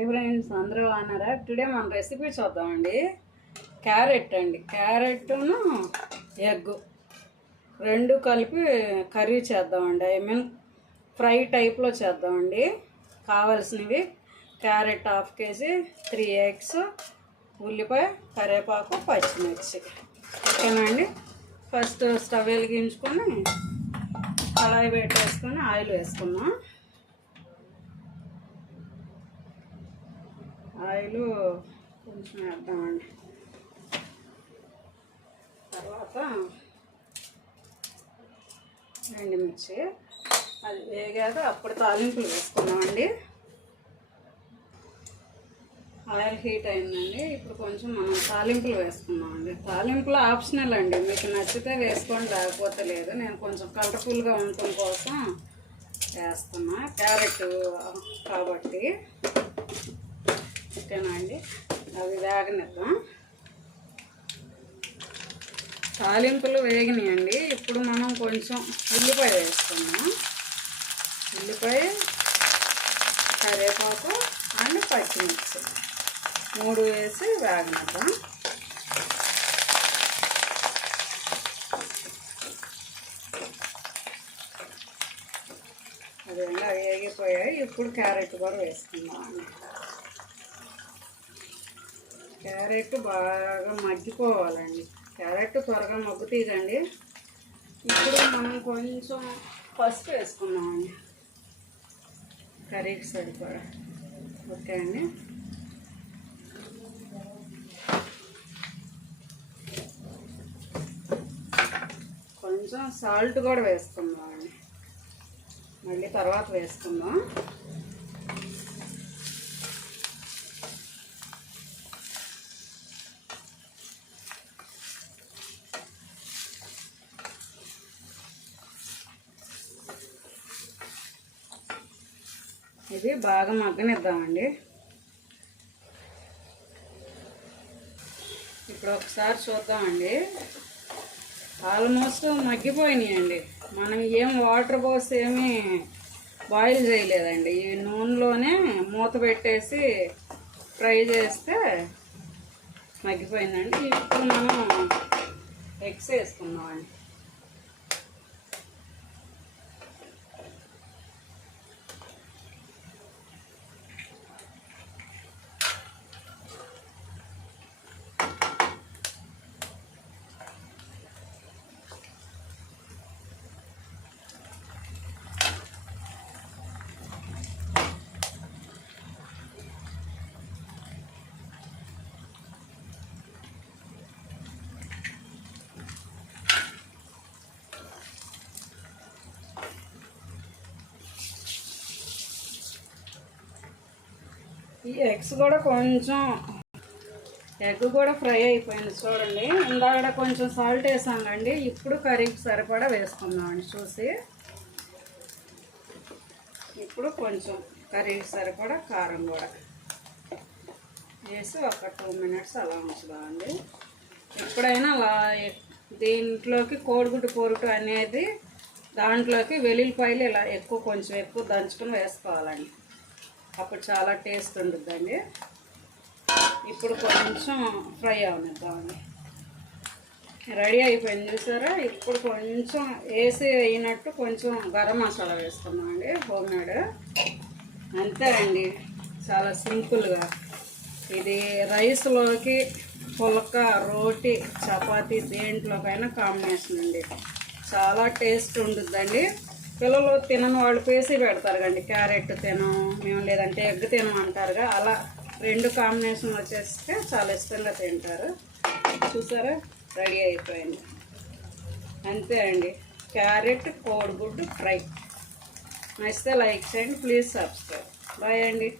Hi friends, అందరూ అన్నారా? Today మన రెసిపీ చూద్దామండి. క్యారెట్ అండి, క్యారెట్ను ఎగ్ రెండు కలిపి కర్రీ చేద్దామండి. ఐ మీన్ ఫ్రై టైప్లో చేద్దామండి. కావాల్సినవి క్యారెట్ హాఫ్ కేజీ, 3 ఎగ్స్, ఉల్లిపాయ, కరివేపాకు, పచ్చిమిర్చి. ఓకేనా అండి? ఫస్ట్ స్టవ్ వెలిగించుకొని కళాయి పెట్టేసుకొని ఆయిల్ వేసుకున్నాం. ఆయిల్ కొంచెం వేద్దామండి. తర్వాత ఎండుమిర్చి అది వేగాక అప్పుడు తాలింపులు వేసుకున్నామండి. ఆయిల్ హీట్ అయిందండి. ఇప్పుడు కొంచెం మనం తాలింపులు వేసుకున్నామండి. తాలింపులు ఆప్షనల్ అండి, మీకు నచ్చితే వేసుకోండి, లేకపోతే లేదు. నేను కొంచెం కలర్ఫుల్గా ఉండటం కోసం వేస్తున్నా, క్యారెట్ కాబట్టి. ఓకేనా అండి? అవి వేగనిద్దాం. తాలింపులు వేగినాయండి. ఇప్పుడు మనం కొంచెం ఉల్లిపాయ వేసుకున్నాం. ఉల్లిపాయ, కరివేపాకు అండ్ పచ్చిమిర్చి 3 వేసి వేగనిద్దాం. అదే అవి వేగిపోయాయి. ఇప్పుడు క్యారెట్ కూడా వేసుకుందాం. క్యారెట్ బాగా మగ్గిపోవాలండి. క్యారెట్ త్వరగా మగ్గుతీదండి. ఇప్పుడు మనం కొంచెం పసుపు వేసుకున్నామండి, కర్రీకి సరిపడా. ఓకే అండి. కొంచెం సాల్ట్ కూడా వేసుకుందామండి, మళ్ళీ తర్వాత వేసుకుందాం. ఇది బాగా మగ్గనిద్దామండి. ఇప్పుడు ఒకసారి చూద్దామండి. ఆల్మోస్ట్ మగ్గిపోయినాయండి. మనం ఏం వాటర్ పోసి ఏమీ బాయిల్ చేయలేదండి. ఈ నూనెలోనే మూత పెట్టేసి ఫ్రై చేస్తే మగ్గిపోయిందండి. ఇప్పుడు మనం ఎగ్స్ వేసుకున్నామండి. ఈ ఎగ్స్ కూడా కొంచెం ఎగ్ కూడా ఫ్రై అయిపోయింది చూడండి. ఇందాక కొంచెం సాల్ట్ వేసామండి. ఇప్పుడు కర్రీకి సరిపడా వేసుకుందామండి చూసి. ఇప్పుడు కొంచెం కర్రీకి సరిపడా కారం కూడా వేసి ఒక 2 మినిట్స్ అలా ఉంచుదామండి. ఎప్పుడైనా దీంట్లోకి కోడిగుడ్డు పొరుటు అనేది దాంట్లోకి వెల్లుల్లిపాయలు ఇలా కొంచెం ఎక్కువ దంచుకొని వేసుకోవాలండి. అప్పుడు చాలా టేస్ట్ ఉంటుందండి. ఇప్పుడు కొంచెం ఫ్రై అవనిద్దామండి. రెడీ అయిపోయింది చూసారా? ఇప్పుడు కొంచెం వేసి అయినట్టు కొంచెం గరం మసాలా వేసుకున్నామండి, హోమ్మేడ్. అంతే అండి, చాలా సింపుల్గా. ఇది రైస్లోకి, పులక, రోటీ, చపాతీ దేంట్లోకైనా కాంబినేషన్ అండి. చాలా టేస్ట్ ఉంటుందండి. పిల్లలు తినని వాళ్ళు పేసి పెడతారు కండి, క్యారెట్ తినం మేము, లేదంటే ఎగ్ తినం అంటారుగా. అలా 2 కాంబినేషన్ వచ్చేస్తే చాలా ఇష్టంగా తింటారు. చూసారా? రెడీ అయిపోయింది. అంతే అండి, క్యారెట్ కోడిగుడ్డు ఫ్రై. నచ్చితే లైక్ చేయండి, ప్లీజ్ సబ్స్క్రైబ్. బాయ్ అండి.